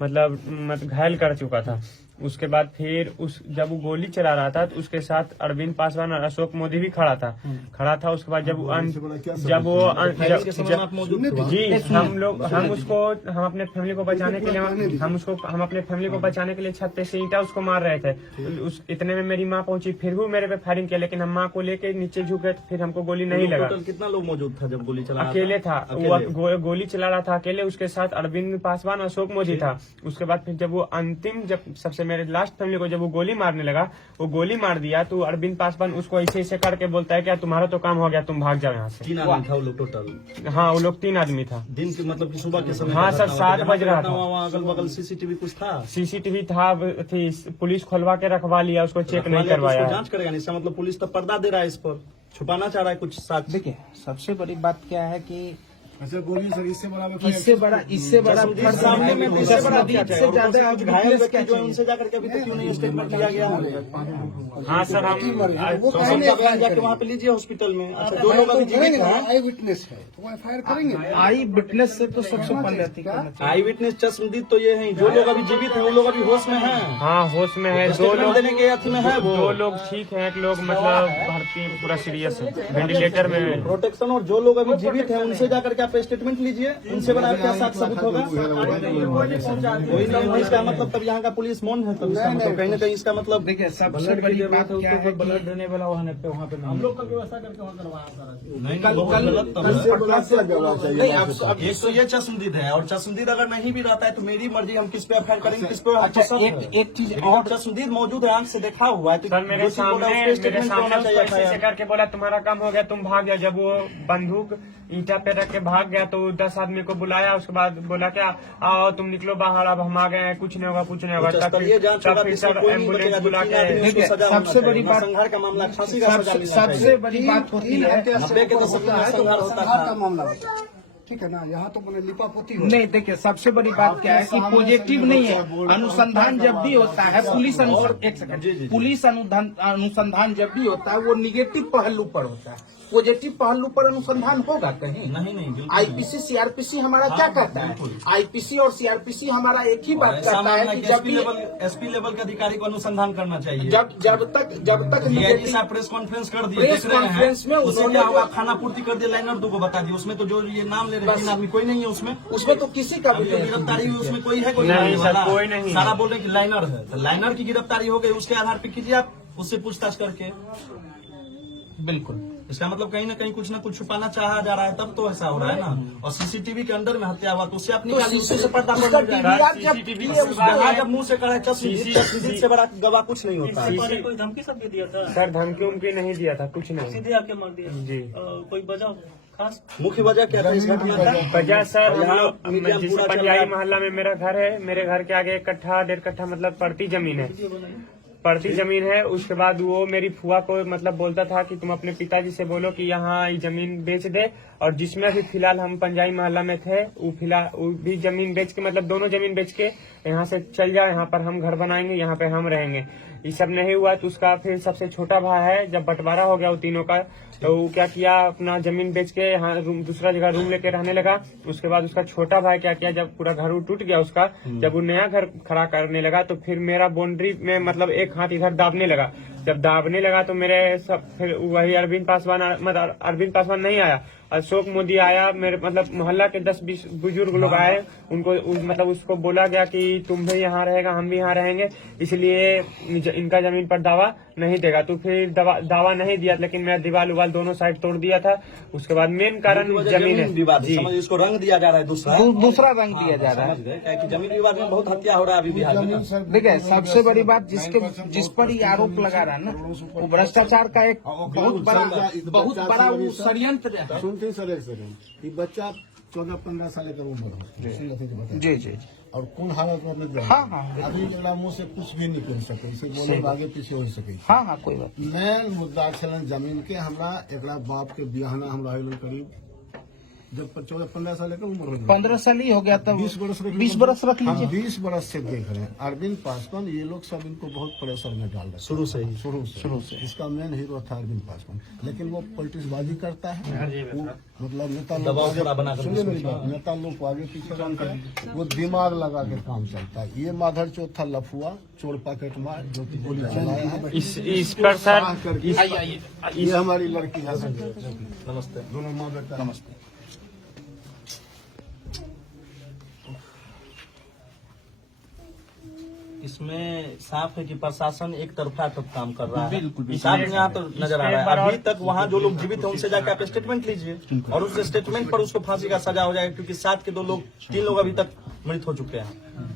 मतलब घायल कर चुका था। उसके बाद फिर जब वो गोली चला रहा था तो उसके साथ अरविंद पासवान और अशोक मोदी भी खड़ा था। उसके बाद जब जी हम अपने फैमिली को बचाने के लिए हम अपने फैमिली को बचाने के लिए छत पे से ईंटा उसको मार रहे थे। इतने में मेरी माँ पहुंची, फिर भी मेरे पे फायरिंग किया, लेकिन हम माँ को लेके नीचे झुके, फिर हमको गोली नहीं लगा। कितना लोग मौजूद था जब गोली चला? अकेले था वो, गोली चला रहा था अकेले। उसके साथ अरविंद पासवान और अशोक मोदी था। उसके बाद फिर जब वो अंतिम सबसे मेरे लास्ट फैमिली को जब वो गोली मारने लगा, वो गोली मार दिया तो अरविंद पासवान उसको ऐसे करके बोलता है क्या तुम्हारा तो काम हो गया, तुम भाग जाओ यहाँ से। 3 आदमी था वो लोग टोटल? हाँ, वो लोग 3 आदमी था। दिन के मतलब कि सुबह के समय? हाँ सर, 7 बज रहा था। अगल बगल सीसीटीवी कुछ था? सीसीटीवी था, पुलिस खुलवा के रखवा लिया, उसको चेक नहीं करवाया। जांच करेगा इसका मतलब पुलिस तो पर्दा दे रहा है, इस पर छुपाना चाह रहा है कुछ साक्ष्य। देखिए सबसे बड़ी बात क्या है कि अच्छा गोली सर इससे बड़ा सामने में इससे ज्यादा घायल व्यक्ति जो है उनसे जाकर के अभी तक क्यों नहीं स्टेटमेंट लिया गया? हाँ सर, हम वहाँ पे लीजिए हॉस्पिटल में। अच्छा, जो लोग अभी जीवित हैं, आई विटनेस है तो एफआईआर करेंगे। आई विटनेस से तो सबसे पहले आई विटनेस चश्मदीद तो ये है। जो लोग अभी जीवित हैं वो लोग अभी होश में हैं? हाँ, होश में है। 2 लोग देने के अथी में है, वो 2 लोग ठीक है, एक लोग मतलब भर्ती पूरा सीरियस है, वेंटिलेटर में प्रोटेक्शन। और जो लोग अभी जीवित हैं उनसे जाकर के आप स्टेटमेंट लीजिए, उनसे बड़ा क्या साक्ष्य सबूत होगा? कोई नहीं, इसका मतलब तब यहाँ का पुलिस मौन है, तब इसका मतलब कहीं ना कहीं इसका मतलब देखिए सबसे बड़ी बात क्या है, ब्लड देने वाला वहाँ पे हम लोग का व्यवस्था करके वहाँ करवाया। एक तो ये चश्मदीद है, और चश्मदीद अगर नहीं भी रहता है तो मेरी मर्जी, हम किस पे एफआईआर करेंगे, किस पे? एक चीज और, चश्मदीद मौजूद है, आंख से देखा हुआ है। सर मेरे सामने करके बोला तुम्हारा काम हो गया, तुम भाग गया। जब वो बंदूक ईंटा पे रख के भाग गया तो 10 आदमी को बुलाया। उसके बाद बोला क्या आओ तुम निकलो बाहर, अब हम आ गए हैं, कुछ नहीं होगा, कुछ नहीं होगा। तब फिर सर एम्बुलेंस बुला के। सबसे बड़ी बात संघार का मामला, फांसी का सजा मिलना चाहिए। सबसे बड़ी बात होती है 90 के दशक में संघार होता था। मामला ठीक है ना, यहाँ तो मैंने लिपापोती हो। नहीं, देखिए सबसे बड़ी बात क्या है कि पॉजिटिव नहीं है। अनुसंधान जब भी होता है पुलिस अनुसंधान जब भी होता है वो निगेटिव पहलू पर होता है, पॉजिटिव पहलू पर अनुसंधान होगा कहीं? नहीं। आईपीसी सीआरपीसी हमारा क्या कहता है? आईपीसी और सीआरपीसी हमारा एक ही बात कहता है कि जब भी एसपी लेवल के अधिकारी को अनुसंधान करना चाहिए। जब तक प्रेस कॉन्फ्रेंस कर दिए, प्रेस कॉन्फ्रेंस में उसमें क्या होगा? खाना पूर्ति कर दिया, लाइनर 2 को बता दिए। उसमें तो जो ये नाम ले रहे हैं 3 आदमी, कोई नहीं है उसमें तो किसी का भी गिरफ्तारी हुई उसमें कोई है? कोई नहीं सर, कोई नहीं। सारा बोल रहे कि लाइनर है, तो लाइनर की गिरफ्तारी हो गई, उसके आधार पर कीजिए आप, उससे पूछताछ करके। बिल्कुल, इसका मतलब कहीं ना कहीं कुछ ना कुछ छुपाना चाहा जा रहा है, तब तो ऐसा हो रहा है ना। और सीसीटीवी के अंदर में हत्या हुआ तो उससे अपनी से पर्दा पड़ जाएगा। जब मुंह से करे चश्मदीद से बड़ा गवाह कुछ नहीं होता। कोई धमकी सब भी दिया था? सर धमकी उमकी नहीं दिया था, कुछ नहीं, सीधे आके मार दिया जी। कोई वजह खास? मुख्य वजह क्या था इस घटना का? वजह सर जिस पंजाई मोहल्ला में मेरा घर है, मेरे घर के आगे 1 कट्ठा 1.5 कट्ठा मतलब पड़ती जमीन है। उसके बाद वो मेरी फुआ को मतलब बोलता था कि तुम अपने पिताजी से बोलो कि यहाँ ये जमीन बेच दे, और जिसमें भी फिलहाल हम पंजाई मोहल्ला में थे वो भी जमीन बेच के मतलब दोनों जमीन बेच के यहाँ से चल जाओ, यहाँ पर हम घर बनाएंगे, यहाँ पे हम रहेंगे। ये सब नहीं हुआ तो उसका फिर सबसे छोटा भाई है, जब बंटवारा हो गया वो तीनों का, तो वो क्या किया, अपना जमीन बेच के यहाँ दूसरा जगह रूम लेके रहने लगा। उसके बाद उसका छोटा भाई क्या किया, जब पूरा घर टूट गया उसका, जब वो नया घर खड़ा करने लगा तो फिर मेरा बाउंड्री में मतलब एक हाथ इधर दाबने लगा। जब दाबने लगा तो मेरे सब फिर वही अरविंद पासवान नहीं आया, अशोक मोदी आया। मेरे मतलब मोहल्ला के 10-20 बुजुर्ग लोग आए, उनको मतलब उसको बोला गया कि तुम भी यहाँ रहेगा, हम भी यहाँ रहेंगे, इसलिए इनका जमीन पर दावा नहीं देगा। तो फिर दावा नहीं दिया, लेकिन मैं दीवार उवाल दोनों साइड तोड़ दिया था। उसके बाद मेन कारण जमीन है, इसको रंग दिया जा रहा है, दूसरा रंग दिया जा रहा है। जमीन विवाद में बहुत हत्या हो रहा है अभी बिहार में। देखिए सबसे बड़ी बात जिस पर ये आरोप लगा रहा है ना, वो भ्रष्टाचार का एक बहुत बड़ा वो षड्यंत्र है। सुनते सर, एक सेकंड, ये बच्चा 14-15 साल का उम्र हो जी और कौन हालत में हाँ अभी एकरा मुँह से कुछ भी निकल सके, इसे बोले आगे पीछे हो सके। हाँ कोई बात। मेन मुद्दा छलन जमीन के, हमरा एकरा बाप के बियाहना हमरा करीब जब 14-15 साल की उम्र हो 15 साल ही हो गया तब 20 बरस 20 बरस रख हम लीजिए। 20 बरस से देख रहे हैं अरविंद पासवान, ये लोग सब इनको बहुत प्रेशर में डाल रहे हैं शुरू से ही। शुरू से इसका मेन हीरो था अरविंद पासवान, लेकिन वो पॉलिटिक्सबाजी करता है, वो मतलब नेता लोग दबाव आगे- थोड़ा बनाकर सुनिए मेरी बात, नेता लोग को आगे पीछे रखता है, वो दिमाग लगा के काम चलता है। ये माधर चौथ था लफुआ, चोर पॉकेट मार, जो कि गोली चलाया है। इस पर सर साह करके- ये हमारी लड़की है, नमस्ते। दोनों माँ बेटा। नमस्ते। इसमें साफ है कि प्रशासन एक तरफा तक काम कर रहा है। बिल्कुल। साफ यहाँ तो नजर आ रहा है। अभी तक वहाँ जो लोग जीवित हैं उनसे जाकर आप स्टेटमेंट लीजिए और उस स्टेटमेंट पर उसको फांसी का सजा हो जाएगा, क्योंकि 7 के 2 लोग 3 लोग अभी तक मृत हो चुके हैं।